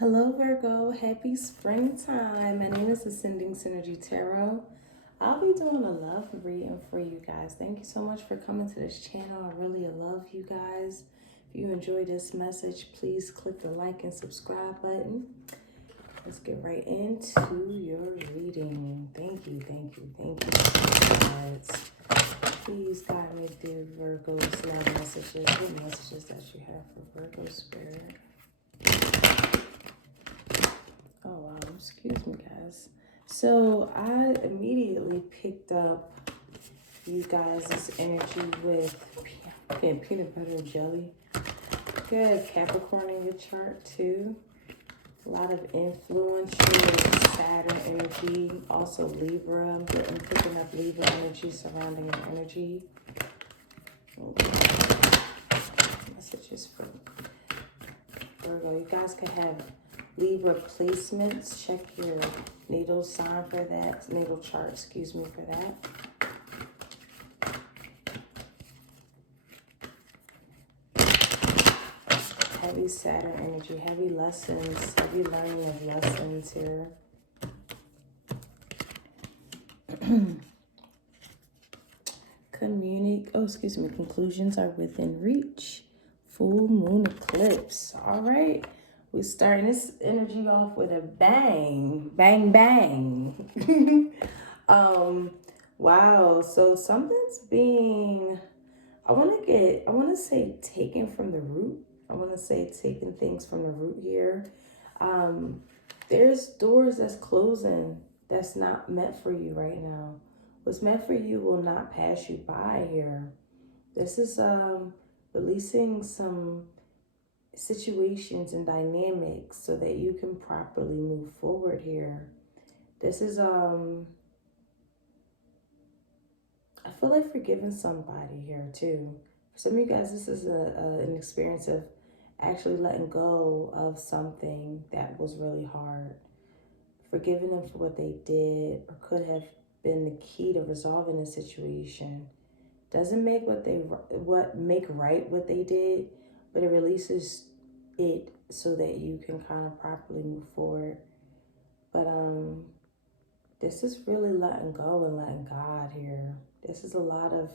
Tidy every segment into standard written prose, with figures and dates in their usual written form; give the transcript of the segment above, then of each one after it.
Hello Virgo, happy springtime. My name is Ascending Synergy Tarot. I'll be doing a love reading for you guys. Thank you so much for coming to this channel. I really love you guys. If you enjoy this message, please click the like and subscribe button. Let's get right into your reading. Thank you, guys. Please guide me through Virgo's love messages. What messages that you have for Virgo Spirit? Oh wow, excuse me guys. So I immediately picked up you guys' energy with peanut butter jelly. You have Capricorn in your chart too. A lot of influential Saturn energy. Also Libra. I'm picking up Libra energy surrounding your energy. Okay. Messages for Virgo. You guys could have Libra placements. Check your natal sign for that. Natal chart, excuse me, for that. Heavy Saturn energy, heavy lessons, heavy learning of lessons here. Conclusions are within reach. Full moon eclipse. All right. We're starting this energy off with a bang. Bang, bang. Wow. So something's being, I want to say taken from the root. I want to say taking things from the root here. There's doors that's closing that's not meant for you right now. What's meant for you will not pass you by here. This is releasing some situations and dynamics so that you can properly move forward here. This is I feel like forgiving somebody here too. For some of you guys, this is an experience of actually letting go of something that was really hard. Forgiving them for what they did or could have been the key to resolving the situation. Doesn't make make right what they did, but it releases it so that you can kind of properly move forward. But this is really letting go and letting God here. This is a lot of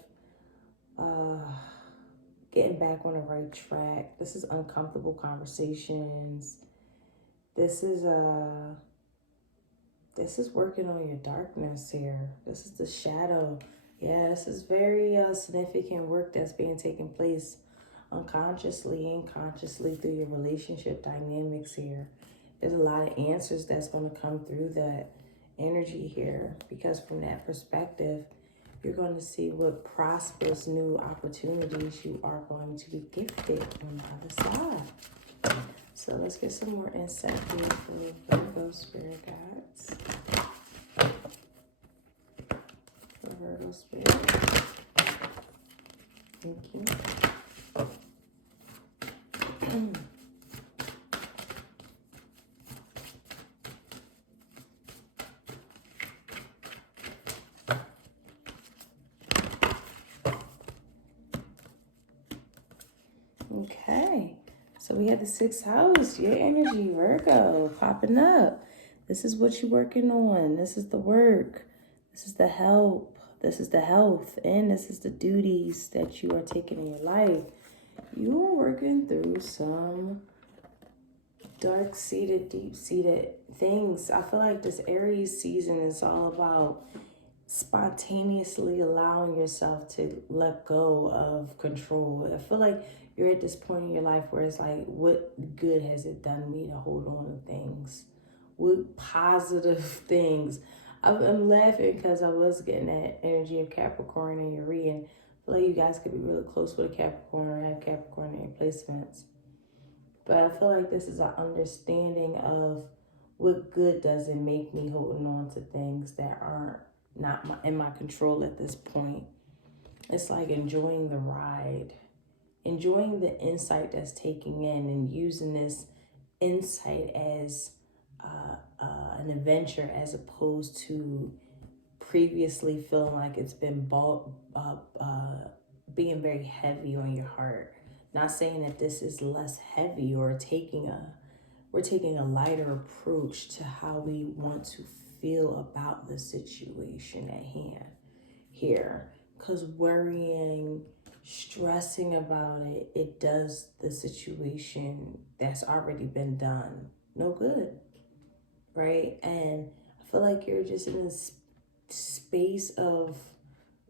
getting back on the right track. This is uncomfortable conversations. This is working on your darkness here. This is the shadow. Yeah, this is very significant work that's being taken place unconsciously and consciously through your relationship dynamics here. There's a lot of answers that's going to come through that energy here, because from that perspective, you're going to see what prosperous new opportunities you are going to be gifted on the other side. So let's get some more insight here for Virgo Spirit guides. For Virgo Spirit. Thank you. Okay, so we have the 6th house, your energy, Virgo, popping up. This is what you're working on. This is the work. This is the help. This is the health. And this is the duties that you are taking in your life. You are working through some dark-seated, deep-seated things. I feel like this Aries season is all about spontaneously allowing yourself to let go of control. I feel like you're at this point in your life where it's like, what good has it done me to hold on to things? What positive things? I'm laughing because I was getting that energy of Capricorn in your reading. I feel like you guys could be really close with a Capricorn or have Capricorn in your placements. But I feel like this is an understanding of what good does it make me holding on to things that aren't in my control at this point. It's like enjoying the ride, enjoying the insight that's taking in, and using this insight as an adventure, as opposed to previously feeling like it's been being very heavy on your heart. Not saying that this is less heavy or taking a we're taking a lighter approach to how we want to feel about the situation at hand here. Because worrying, stressing about it, it does the situation that's already been done no good, right? And I feel like you're just in this space of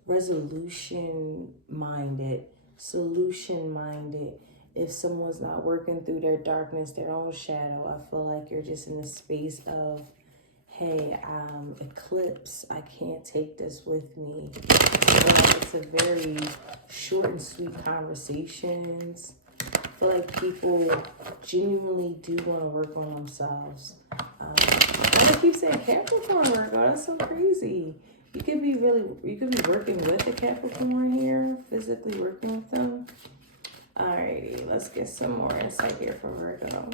resolution minded, solution minded. If someone's not working through their darkness, their own shadow, I feel like you're just in the space of, hey, eclipse, I can't take this with me. It's a very short and sweet conversations. I feel like people genuinely do want to work on themselves. I keep saying Capricorn Virgo, that's so crazy. You could be working with a Capricorn here, physically working with them. Alrighty, let's get some more insight here for Virgo.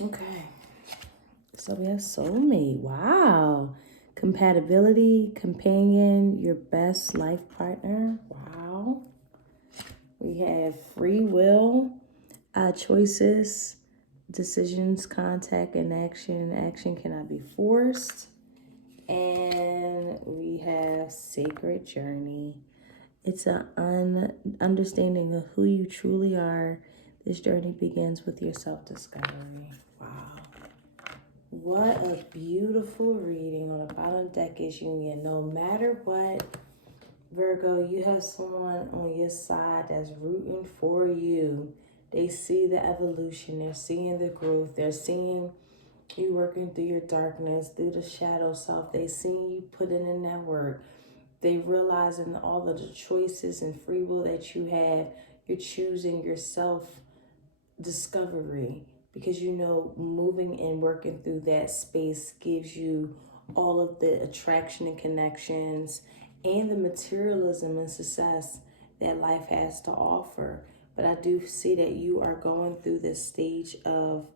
Okay, so we have soulmate. Wow. Compatibility, companion, your best life partner. Wow. We have free will, choices, decisions, contact, and action. Action cannot be forced. And we have sacred journey. It's an understanding of who you truly are. This journey begins with your self-discovery. Wow. What a beautiful reading on the bottom deck is union. No matter what, Virgo, you have someone on your side that's rooting for you. They see the evolution. They're seeing the growth. They're seeing you working through your darkness, through the shadow self. They seeing you putting in that work. They realizing all of the choices and free will that you have. You're choosing yourself discovery, because you know moving and working through that space gives you all of the attraction and connections and the materialism and success that life has to offer. But I do see that you are going through this stage of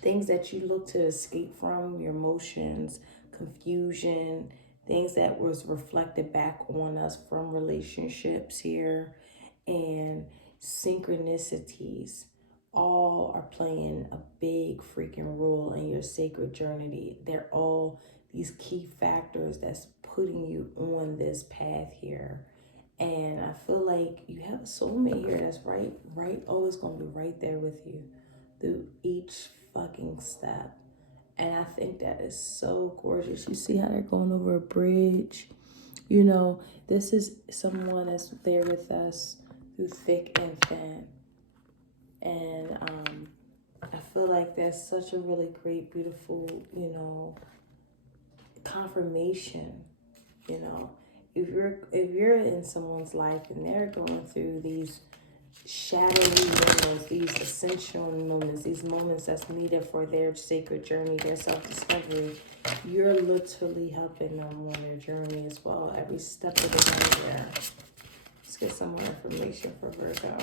things that you look to escape from, your emotions, confusion, things that was reflected back on us from relationships here, and synchronicities all are playing a big freaking role in your sacred journey. They're all these key factors that's putting you on this path here. And I feel like you have a soulmate here that's always gonna be right there with you through each fucking step. And I think that is so gorgeous. You see how they're going over a bridge? You know, this is someone that's there with us through thick and thin. And I feel like that's such a really great, beautiful, confirmation. If you're in someone's life and they're going through these shadowy moments, these essential moments, these moments that's needed for their sacred journey, their self-discovery, you're literally helping them on their journey as well, every step of the way there. Let's get some more information for Virgo.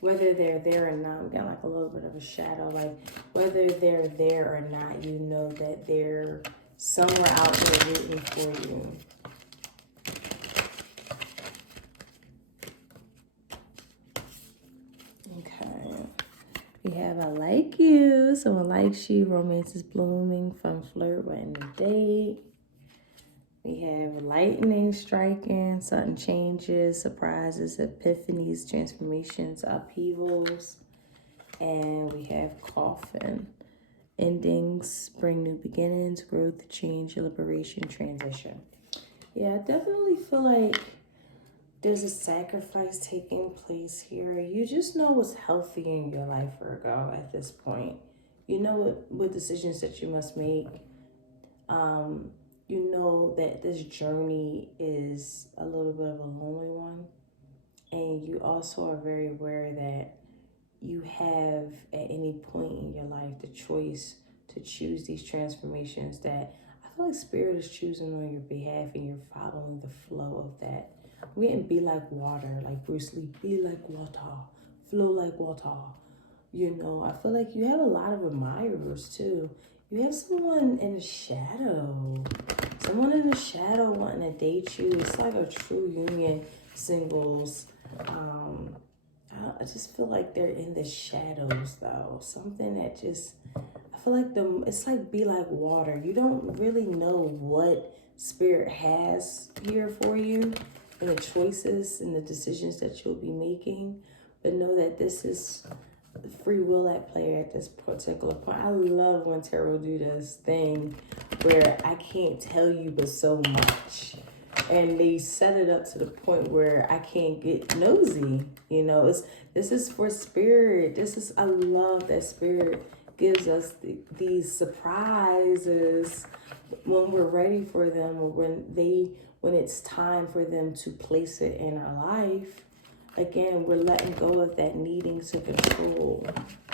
Whether they're there or not, we got like a little bit of a shadow, like whether they're there or not, you know that they're somewhere out there rooting for you. Okay. We have I like you. Someone likes you. Romance is blooming. Fun flirt. We're in the date. We have lightning striking. Sudden changes, surprises, epiphanies, transformations, upheavals. And we have coffin. Endings bring new beginnings, growth, change, liberation, transition. Yeah, I definitely feel like there's a sacrifice taking place here. You just know what's healthy in your life, Virgo, at this point. You know what decisions that you must make. You know that this journey is a little bit of a lonely one. And you also are very aware that you have at any point in your life the choice to choose these transformations that I feel like Spirit is choosing on your behalf and you're following the flow of that. We didn't be like water, like Bruce Lee, be like water, flow like water. You know, I feel like you have a lot of admirers too. You have someone in the shadow. Someone in the shadow wanting to date you. It's like a true union, singles. I just feel like they're in the shadows though. Something that just, I feel like it's like be like water. You don't really know what Spirit has here for you and the choices and the decisions that you'll be making. But know that this is free will at play at this particular point. I love when tarot do this thing where I can't tell you but so much. And they set it up to the point where I can't get nosy. You know, this is for Spirit. I love that Spirit gives us these surprises when we're ready for them, or when it's time for them to place it in our life. Again, we're letting go of that needing to control,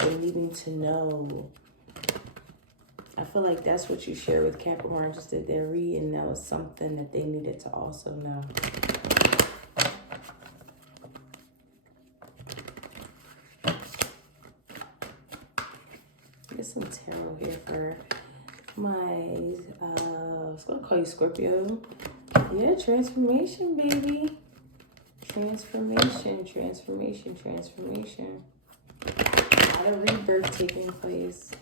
or needing to know. I feel like that's what you share with Capricorn, just did their read, and that was something that they needed to also know. Get some tarot here for my, I was going to call you Scorpio. Yeah, transformation, baby. Transformation, transformation, transformation. A lot of rebirth taking place.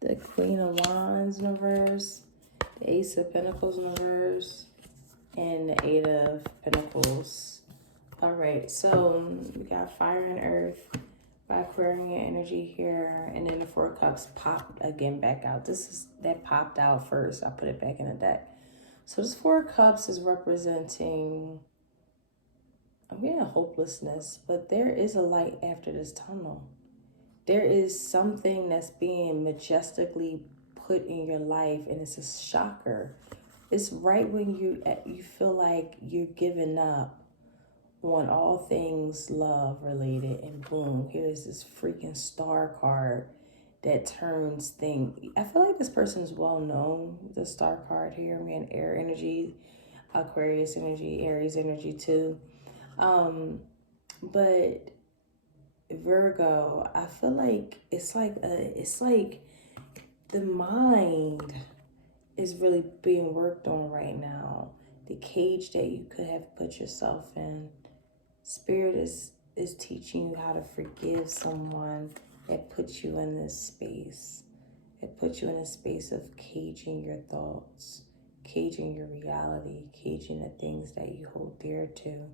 The Queen of Wands in reverse, the Ace of Pentacles in reverse, and the Eight of Pentacles. All right, so we got Fire and Earth by Aquarian energy here, and then the Four of Cups popped again back out. That popped out first. I put it back in the deck. So this Four of Cups is representing, I'm getting hopelessness, but there is a light after this tunnel. There is something that's being majestically put in your life, and it's a shocker. It's right when you feel like you're giving up on all things love related, and boom, here's this freaking star card that turns things. I feel like this person is well known. The star card here, man, air energy, Aquarius energy, Aries energy too. But Virgo, I feel like it's like the mind is really being worked on right now. The cage that you could have put yourself in. Spirit is teaching you how to forgive someone that puts you in this space. It puts you in a space of caging your thoughts, caging your reality, caging the things that you hold dear to.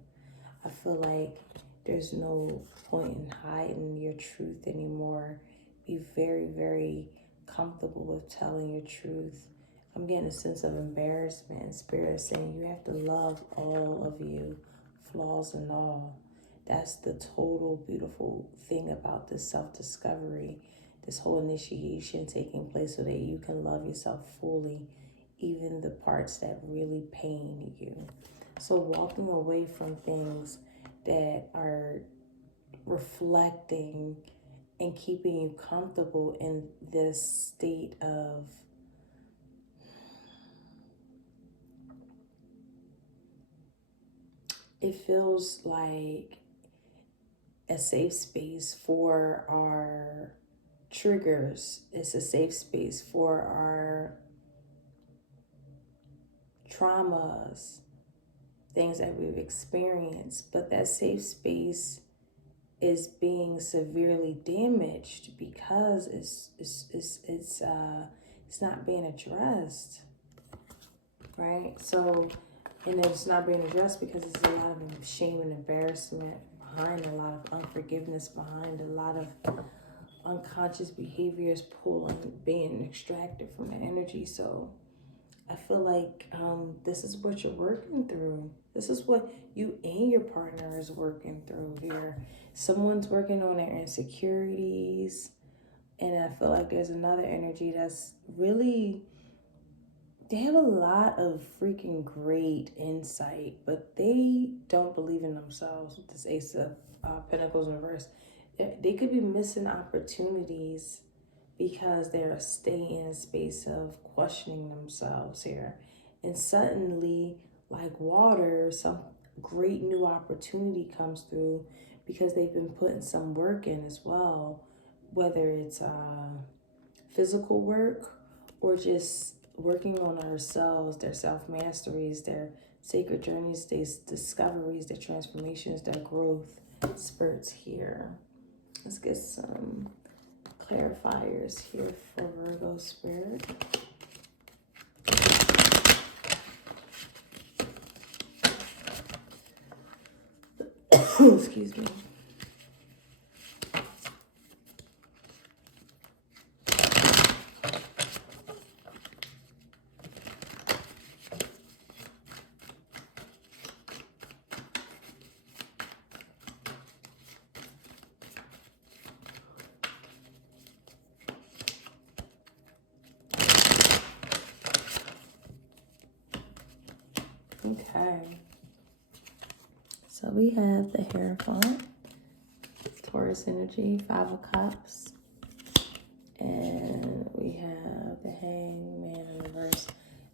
I feel like there's no point in hiding your truth anymore. Be very, very comfortable with telling your truth. I'm getting a sense of embarrassment. Spirit is saying you have to love all of you, flaws and all. That's the total beautiful thing about this self-discovery, this whole initiation taking place so that you can love yourself fully, even the parts that really pain you. So walking away from things that are reflecting and keeping you comfortable in this state of it feels like a safe space for our triggers. It's a safe space for our traumas, things that we've experienced, but that safe space is being severely damaged because it's not being addressed, right? So, and it's not being addressed because there's a lot of shame and embarrassment behind, a lot of unforgiveness behind, a lot of unconscious behaviors pulling, being extracted from the energy. So I feel like this is what you're working through. This is what you and your partner is working through here. Someone's working on their insecurities. And I feel like there's another energy that's really they have a lot of freaking great insight, but they don't believe in themselves with this Ace of Pentacles in reverse. They could be missing opportunities because they're staying in a space of questioning themselves here. And suddenly, like water, some great new opportunity comes through because they've been putting some work in as well, whether it's physical work or just working on ourselves, their self-masteries, their sacred journeys, their discoveries, their transformations, their growth spurts here. Let's get some clarifiers here for Virgo spirit. Excuse me. Okay. So we have the Hierophant, Taurus energy, 5 of Cups. And we have the Hangman in reverse.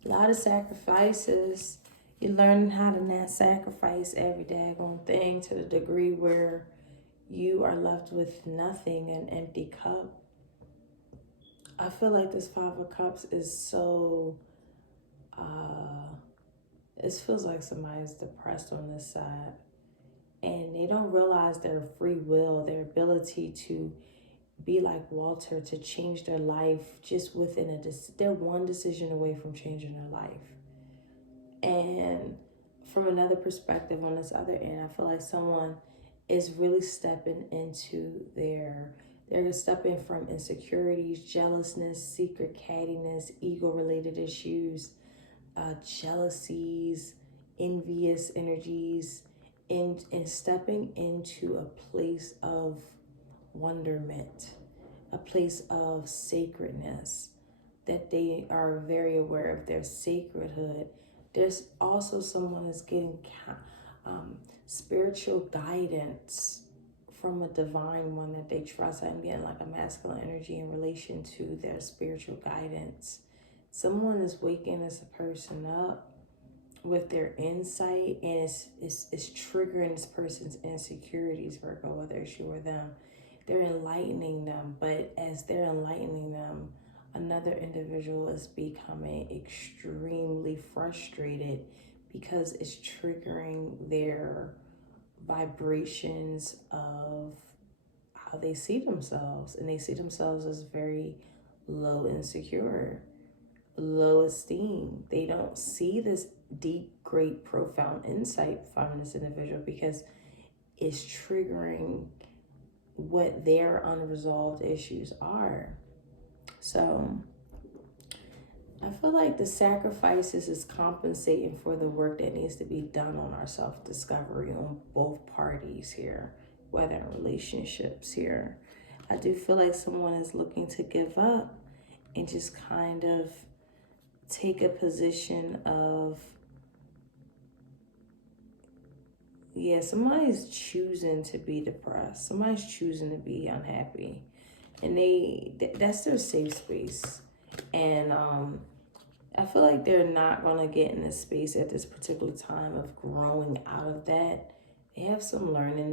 A lot of sacrifices. You're learning how to not sacrifice every daggone thing to the degree where you are left with nothing, an empty cup. I feel like this 5 of Cups is so, it feels like somebody's depressed on this side. And they don't realize their free will, their ability to be like Walter, to change their life just within they're one decision away from changing their life. And from another perspective, on this other end, I feel like someone is really stepping into they're stepping from insecurities, jealousness, secret cattiness, ego-related issues, jealousies, envious energies, and stepping into a place of wonderment, a place of sacredness, that they are very aware of their sacredhood. There's also someone that's getting spiritual guidance from a divine one that they trust. I'm getting like a masculine energy in relation to their spiritual guidance. Someone is waking this person up with their insight, and it's triggering this person's insecurities, Virgo, whether it's you or them. They're enlightening them, but as they're enlightening them, another individual is becoming extremely frustrated because it's triggering their vibrations of how they see themselves. And they see themselves as very low insecure, low esteem. They don't see this deep, great, profound insight from this individual because it's triggering what their unresolved issues are. So I feel like the sacrifices is compensating for the work that needs to be done on our self-discovery on both parties here, whether in relationships here. I do feel like someone is looking to give up and just kind of take a position of, yeah, somebody's choosing to be depressed. Somebody's choosing to be unhappy. And that's their safe space. And I feel like they're not going to get in this space at this particular time of growing out of that. They have some learning